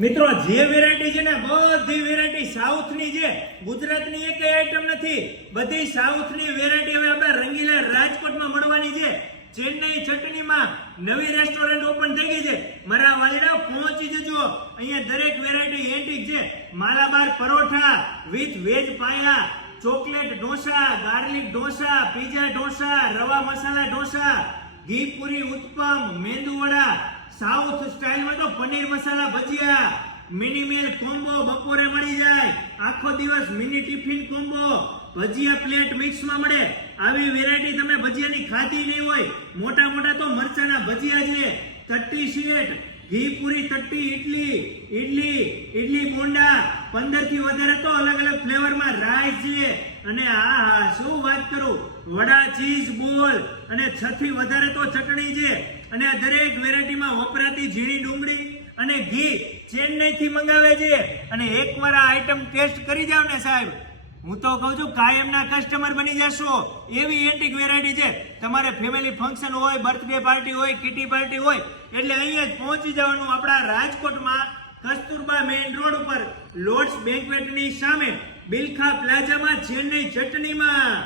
મિત્રો, જે વેરાયટી છે ને, બધી વેરાયટી સાઉથની છે. ગુજરાતની એક આઈટમ નથી. બધી સાઉથની વેરાયટી હવે આપણે રંગીલા રાજકોટમાં મળવાની છે. ચેન્નઈ ચટણીમાં નવી રેસ્ટોરન્ટ ઓપન થઈ ગઈ છે. મારા વાલડા પહોંચી જજો. અહીંયા દરેક વેરાયટી એન્ટિક છે. Malabar paratha with veg paya chocolate dosa garlic dosa pizza dosa, rava masala dosa ઘી પૂરી ઉત્પમ, મેંદુ વડા, સાઉથ સ્ટાઇલમાં તો paneer masala bhajiya. Mini meal combo બપોરે મળી જાય. આખો દિવસ mini tiffin combo. Bhajiya plate મિક્સમાં મળે. આવી વેરાયટી તમે ભજીયાની ખાધી નહીં હોય. મોટા મોટા તો મરચાના ભજીયા છે. તટ્ટી શેટ ઘી પૂરી તટ્ટી ઇડલી ઇડલી ઇડલી બોંડા. પંદરથી વધારે તો અલગ અલગ ફ્લેવરમાં રાઈસ છે. અને આ હા, શું કરું? વડા ચીઝ બોલ. અને છ થી વધારે તો ચટણી છે. અને દરેક વેરાયટીમાં વપરાતી ઝીણી ડુંગળી અને ઘી ચેન્નઈ થી મંગાવે છે. અને એકવાર આ આઈટમ ટેસ્ટ કરી જાવ ને સાહેબ, હું તો કહું છું, કાયમના કસ્ટમર બની જશો. એવી એન્ટિક વેરાયટી છે. તમારે ફેમિલી ફંક્શન હોય બર્થડે પાર્ટી હોય કિટી પાર્ટી હોય, એટલે અહીંયા જ પહોંચી જવાનું આપણા રાજકોટમાં કસ્તુરબા મેઇન રોડ ઉપર, લોર્ડ્સ બેન્કવેટની સામે, બિલખા પ્લાઝામાં, ચેન્નઈ ચટણીમાં.